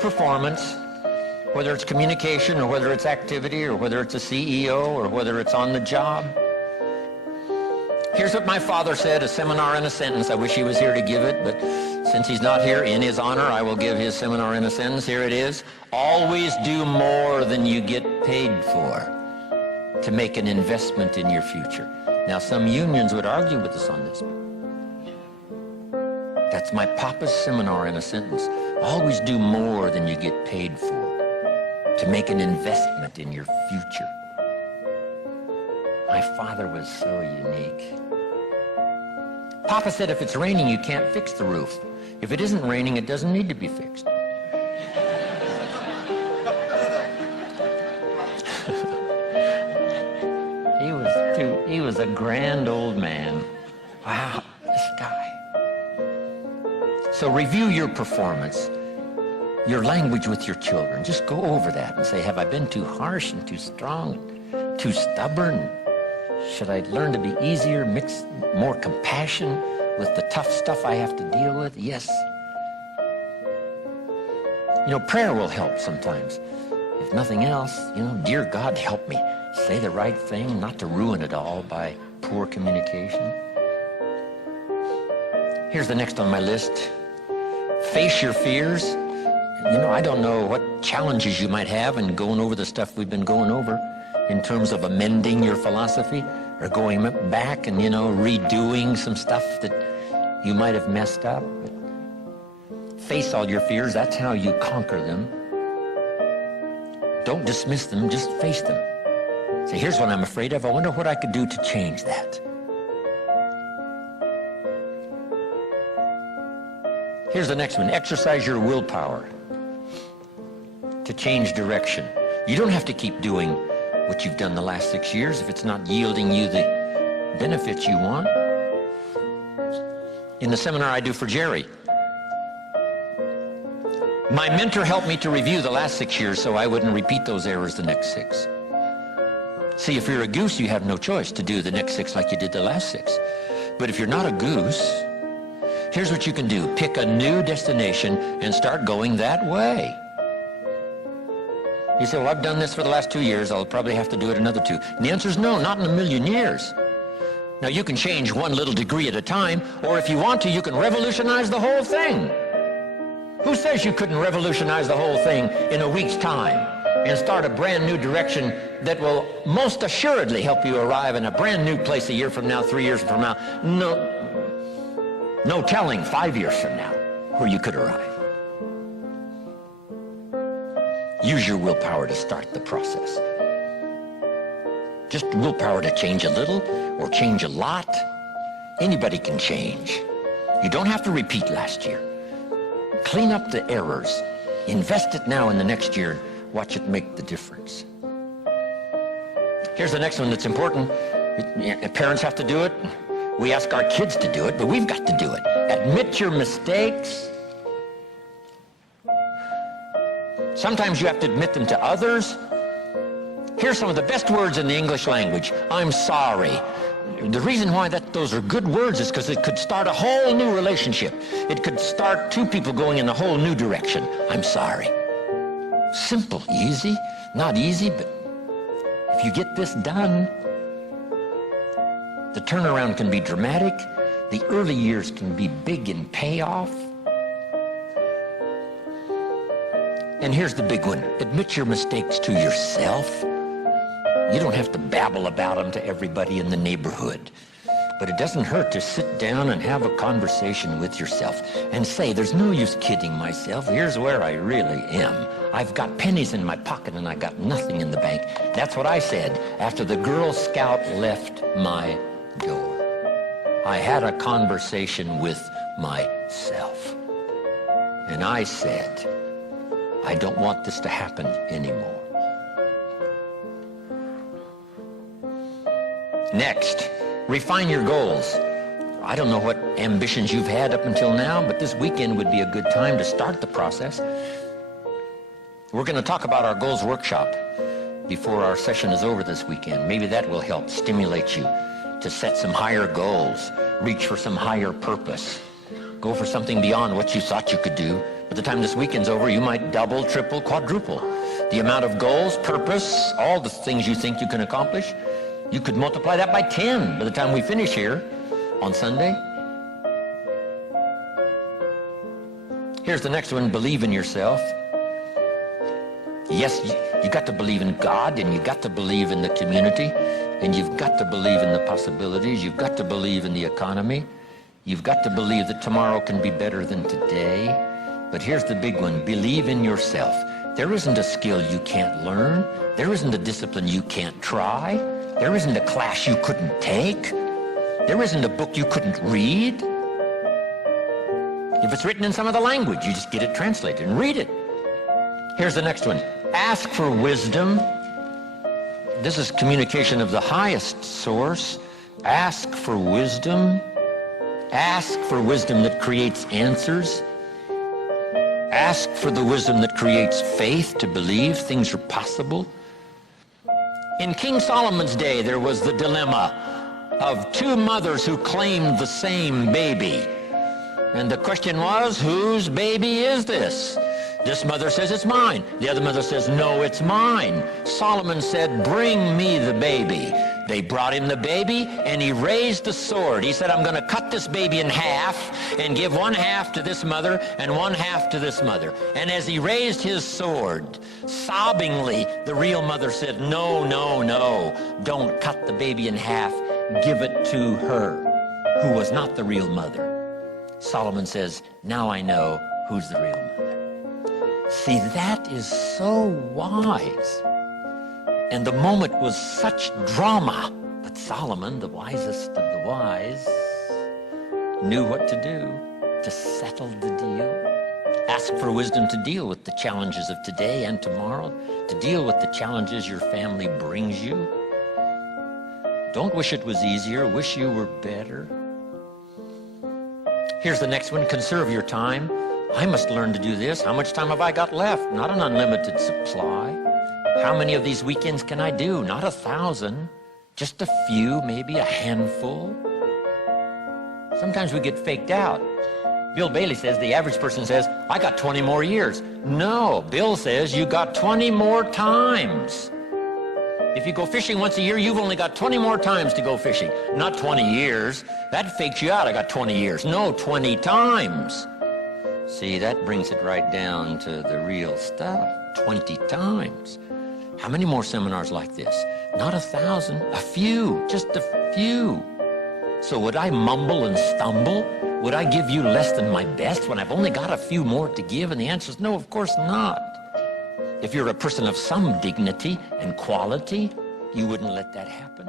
performance, whether it's communication or whether it's activity or whether it's a CEO or whether it's on the job. Here's what my father said, a seminar in a sentence. I wish he was here to give it, but since he's not here, in his honor, I will give his seminar in a sentence. Here it is. Always do more than you get paid for to make an investment in your future. Now, some unions would argue with us on this. That's my papa's seminar in a sentence. Always do more than you get paid for to make an investment in your future. My father was so unique. Papa said if it's raining, you can't fix the roof. If it isn't raining, it doesn't need to be fixed. He was a grand old man. Wow, this guy. So review your performance, your language with your children. Just go over that and say, have I been too harsh and too strong, too stubborn? Should I learn to be easier, mix more compassion with the tough stuff I have to deal with? Yes. You know, prayer will help sometimes. If nothing else, dear God, help me say the right thing, not to ruin it all by poor communication. Here's the next on my list. Face your fears. I don't know what challenges you might have in going over the stuff we've been going over in terms of amending your philosophy or going back and, redoing some stuff that you might have messed up. But face all your fears. That's how you conquer them. Don't dismiss them, just face them. Say, here's what I'm afraid of. I wonder what I could do to change that. Here's the next one. Exercise your willpower to change direction. You don't have to keep doing what you've done the last 6 years if it's not yielding you the benefits you want. In the seminar I do for Jerry, my mentor helped me to review the last 6 years so I wouldn't repeat those errors the next 6. See, if you're a goose, you have no choice to do the next 6 like you did the last 6. But if you're not a goose, here's what you can do. Pick a new destination and start going that way. You say, well, I've done this for the last 2 years. I'll probably have to do it another 2. And the answer is no, not in a million years. Now, you can change one little degree at a time, or if you want to, you can revolutionize the whole thing. Who says you couldn't revolutionize the whole thing in a week's time and start a brand new direction that will most assuredly help you arrive in a brand new place a year from now, 3 years from now? No telling 5 years from now where you could arrive. Use your willpower to start the process. Just willpower to change a little or change a lot. Anybody can change. You don't have to repeat last year. Clean up the errors. Invest it now in the next year. Watch it make the difference. Here's the next one that's important. Parents have to do it. We ask our kids to do it, but we've got to do it. Admit your mistakes. Sometimes you have to admit them to others. Here's some of the best words in the English language. I'm sorry. The reason why those are good words is because it could start a whole new relationship. It could start 2 people going in a whole new direction. I'm sorry. Simple, easy. Not easy, but if you get this done, the turnaround can be dramatic. The early years can be big in payoff. And here's the big one. Admit your mistakes to yourself. You don't have to babble about them to everybody in the neighborhood. But it doesn't hurt to sit down and have a conversation with yourself and say, there's no use kidding myself. Here's where I really am. I've got pennies in my pocket and I got nothing in the bank. That's what I said after the Girl Scout left my door. I had a conversation with myself. And I said, I don't want this to happen anymore. Next, refine your goals. I don't know what ambitions you've had up until now, but this weekend would be a good time to start the process. We're going to talk about our goals workshop before our session is over this weekend. Maybe that will help stimulate you to set some higher goals, reach for some higher purpose, go for something beyond what you thought you could do. But the time this weekend's over, you might double, triple, quadruple the amount of goals, purpose, all the things you think you can accomplish. You could multiply that by 10 by the time we finish here on Sunday. Here's the next one, believe in yourself. Yes, you got to believe in God, and you got to believe in the community, and you've got to believe in the possibilities. You've got to believe in the economy. You've got to believe that tomorrow can be better than today. But here's the big one, believe in yourself. There isn't a skill you can't learn. There isn't a discipline you can't try. There isn't a class you couldn't take. There isn't a book you couldn't read. If it's written in some other language, you just get it translated and read it. Here's the next one. Ask for wisdom. This is communication of the highest source. Ask for wisdom. Ask for wisdom that creates answers. Ask for the wisdom that creates faith to believe things are possible. In King Solomon's day, there was the dilemma of two mothers who claimed the same baby. And the question was, whose baby is this? This mother says, it's mine. The other mother says, no, it's mine. Solomon said, bring me the baby. They brought him the baby, and he raised the sword. He said, I'm going to cut this baby in half and give one half to this mother and one half to this mother. And as he raised his sword, sobbingly, the real mother said, no, no, no, don't cut the baby in half. Give it to her, who was not the real mother. Solomon says, now I know who's the real mother. See, that is so wise. And the moment was such drama. But Solomon, the wisest of the wise, knew what to do to settle the deal. Ask for wisdom to deal with the challenges of today and tomorrow, to deal with the challenges your family brings you. Don't wish it was easier, wish you were better. Here's the next one, conserve your time. I must learn to do this. How much time have I got left? Not an unlimited supply. How many of these weekends can I do? Not 1,000, just a few, maybe a handful. Sometimes we get faked out. Bill Bailey says, the average person says, I got 20 more years. No, Bill says you got 20 more times. If you go fishing once a year, you've only got 20 more times to go fishing, not 20 years. That fakes you out. I got 20 years. No, 20 times. See, that brings it right down to the real stuff. 20 times. How many more seminars like this? Not 1,000, a few, just a few. So would I mumble and stumble? Would I give you less than my best when I've only got a few more to give? And the answer is no, of course not. If you're a person of some dignity and quality, you wouldn't let that happen.